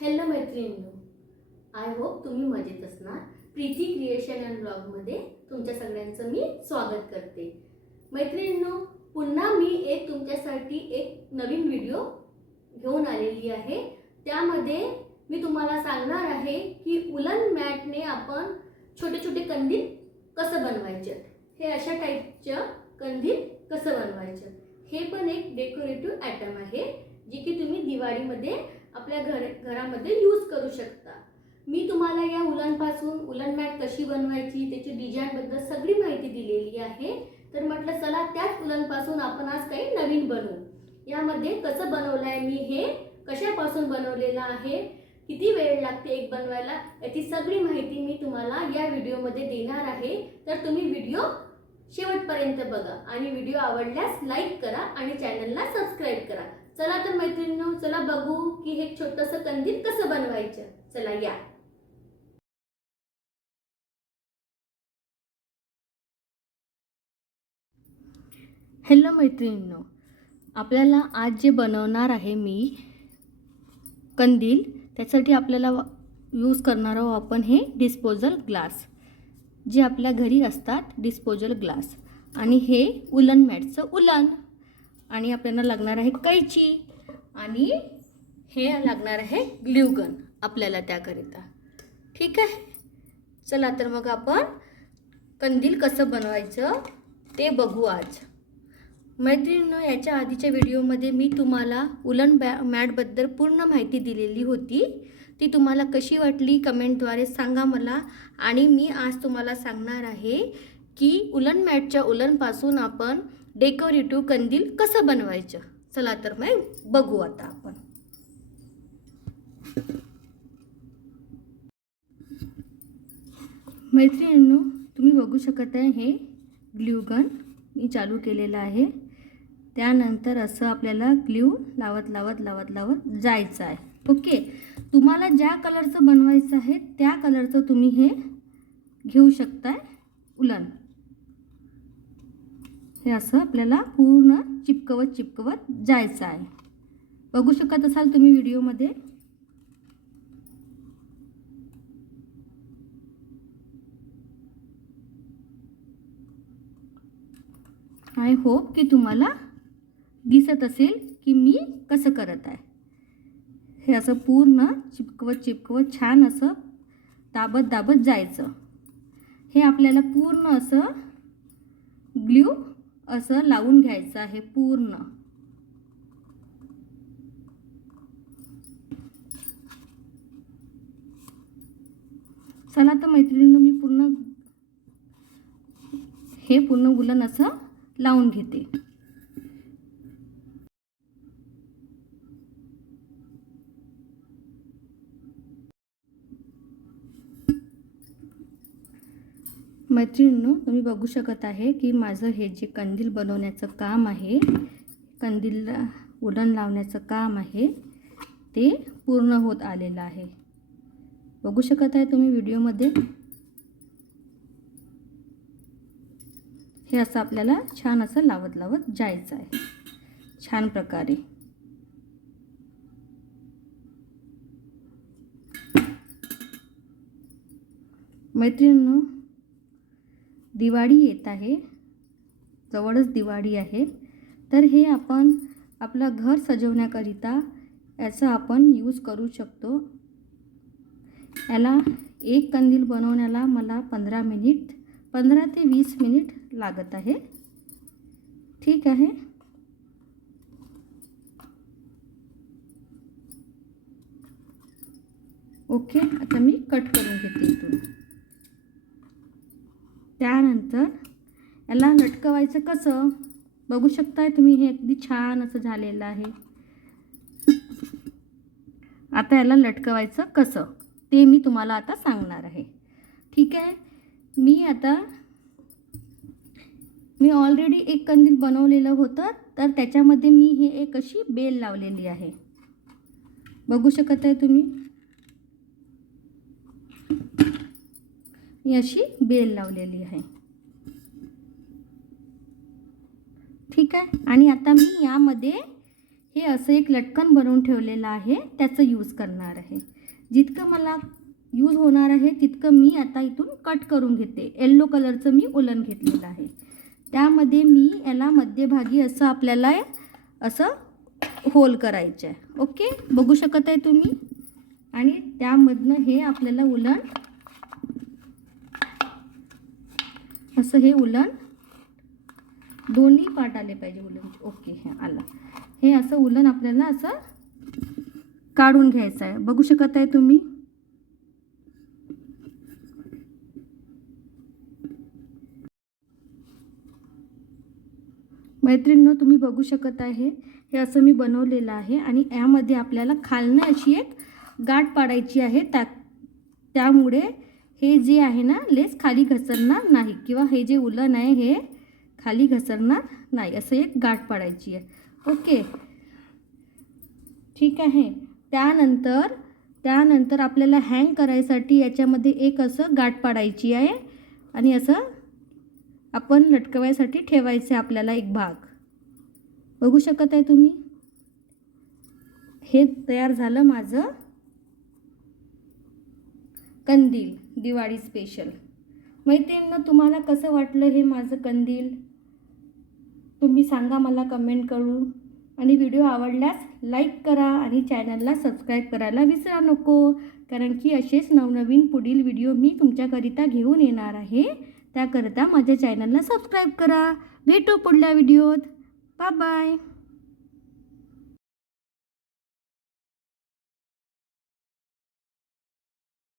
Hello मैत्रिणींनो I hope तुम्ही मजेत असणार. प्रीती क्रिएशन अँड ब्लॉगमध्ये तुमच्या सगळ्यांचं मी स्वागत करते. मैत्रिणींनो पुन्हा मी एक तुमच्यासाठी एक नवीन व्हिडिओ घेऊन आलेली आहे. त्यामध्ये मी तुम्हाला सांगणार आहे की उलन मॅटने आपण छोटे छोटे कंदील कसं बनवायचे? हे अशा टाईपचं कंदील कसं बनवायचं? हे पण एक डेकोरेटिव्ह आयटम आहे जी की तुम्ही दिवाळीमध्ये आपल्या घर घरामध्ये यूज करू शकता. मी तुम्हाला या उलनपासून उलन मॅट कशी बनवायची त्याची डिझाईनबद्दल सगळी माहिती दिलेली आहे. तर म्हटलं चला त्याच उलनपासून आपण आज काही नवीन बनवू. यामध्ये कसं बनवलं आहे मी हे कशापासून बनवलेलं आहे किती वेळ लागते एक बनवायला याची सगळी माहिती मी तुम्हाला या व्हिडिओमध्ये देणार आहे. तर तुम्ही व्हिडिओ शेवटपर्यंत बघा आणि व्हिडिओ आवडल्यास लाईक करा आणि चॅनलला सबस्क्राईब करा. चला तर मैत्रिणींनो चला बघू की हे छोटंसं कंदील कसं बनवायचं. चला या. हॅलो मैत्रिणींनो आपल्याला आज जे बनवणार आहे मी कंदील त्यासाठी आपल्याला यूज करणार आहोत आपण हे डिस्पोजल ग्लास जे आपल्या घरी असतात डिस्पोजल ग्लास आणि हे उलन मॅटचं उलन. आणि आपल्याला लागणार आहे कैची. आणि हे लागणार आहे ग्ल्यूगन आपल्याला त्याकरिता. ठीक आहे? चला तर मग आपण कंदील कसं बनवायचं ते बघू आज. मैत्रिणीनं याच्या आधीच्या व्हिडिओमध्ये मी तुम्हाला उलन बॅ मॅटबद्दल पूर्ण माहिती दिलेली होती. ती तुम्हाला कशी वाटली कमेंटद्वारे सांगा मला. आणि मी आज तुम्हाला सांगणार आहे की उलन मॅटच्या उलनपासून आपण डेकोरेटिव्ह कंदील कसं बनवायचं? चला तर मग बघू आता आपण. मैत्रिणींनो तुम्ही बघू शकत आहे हे ग्ल्यूगन मी चालू केलेलं आहे. त्यानंतर असं आपल्याला ग्ल्यू लावत लावत लावत लावत जायचं आहे. ओके? तुम्हाला ज्या कलरचं बनवायचं आहे त्या कलरचं तुम्ही हे घेऊ शकताय उलन. हे असं आपल्याला पूर्ण चिपकवत चिपकवत जायचं आहे. बघू शकत असाल तुम्ही व्हिडिओमध्ये. आय होप की तुम्हाला दिसत असेल की मी कसं करत आहे. हे असं पूर्ण चिपकवत चिपकवत छान असं दाबत दाबत जायचं. हे आपल्याला पूर्ण असं ग्ल्यू असं लावून घ्यायचं आहे पूर्ण. चला तर मैत्रिणीनं मी पूर्ण हे पूर्ण गुलन असं लावून घेते. मैत्रिणींनो तुम्ही बघू शकत आहे की माझं हे जे कंदील बनवण्याचं काम आहे कंदीलला उडण लावण्याचं काम आहे ते पूर्ण होत आलेलं आहे. बघू शकत आहे तुम्ही व्हिडिओमध्ये? हे असं आपल्याला छान असं लावत लावत जायचं आहे. छान प्रकारे. मैत्रिणींनो दिवाळी येत आहे. जवळच दिवाळी आहे. तर हे आपण आपलं घर सजवण्याकरिता याचा आपण यूज करू शकतो. याला एक कंदील बनवण्याला मला पंधरा मिनिट पंधरा ते वीस मिनिट लागत आहे. ठीक आहे. ओके आता मी कट करून घेते इथून. झाल्यानंतर याला लटकवायचं कसं? बघू शकताय तुम्ही हे अगदी छान असं झालेलं आहे. आता याला लटकवायचं कसं? ते मी तुम्हाला आता सांगणार आहे. ठीक आहे? मी आता मी ऑलरेडी एक कंदील बनवलेलं होतं तर त्याच्यामध्ये मी हे एक अशी बेल लावलेली आहे. बघू शकत आहे तुम्ही? मी अशी बेल लावलेली आहे. ठीक आहे? आणि आता मी यामध्ये हे असं एक लटकन बनवून ठेवलेलं आहे त्याचं यूज करणार आहे. जितकं मला यूज होणार आहे तितकं मी आता इथून कट करून घेते. येल्लो कलरचं मी उलन घेतलेलं आहे. त्यामध्ये मी याला मध्यभागी असं आपल्याला असं होल करायचं आहे. ओके बघू शकत आहे तुम्ही? आणि त्यामधनं हे आपल्याला उलन असं हे उलन दोन्ही पार्ट आले पाहिजे उलनचे ओके हे आला. हे असं उलन आपल्याला असं काढून घ्यायचं आहे. बघू शकत आहे तुम्ही? मैत्रिणींनो तुम्ही बघू शकत आहे. हे असं मी बनवलेलं आहे आणि यामध्ये आपल्याला खालनं अशी एक गाठ पाडायची आहे. त्या त्यामुळे हे जे आहे ना लेस खाली घसरणार नाही किंवा हे जे उलन आहे हे खाली घसरणार नाही असं एक गाठ पाडायची आहे. ओके. ठीक आहे. त्यानंतर त्यानंतर आपल्याला हँग करायसाठी याच्यामध्ये एक असं गाठ पाडायची आहे आणि असं आपण लटकवायसाठी ठेवायचं आहे आपल्याला एक भाग. बघू शकत आहे तुम्ही? हे तयार झालं माझं. कंदील दिवाळी स्पेशल मैत्रिणींनो तुम्हाला कसं वाटलं हे माझं कंदील? तुम्ही सांगा मला कमेंट करून. आणि व्हिडिओ आवडल्यास लाईक करा आणि चॅनलला सबस्क्राईब करायला विसरा नको. कारण की असेच नवनवीन पुढील व्हिडिओ मी तुमच्याकरिता घेऊन येणार आहे. त्याकरिता माझ्या चॅनलला सबस्क्राईब करा. भेटू पुढल्या व्हिडिओत बाय बाय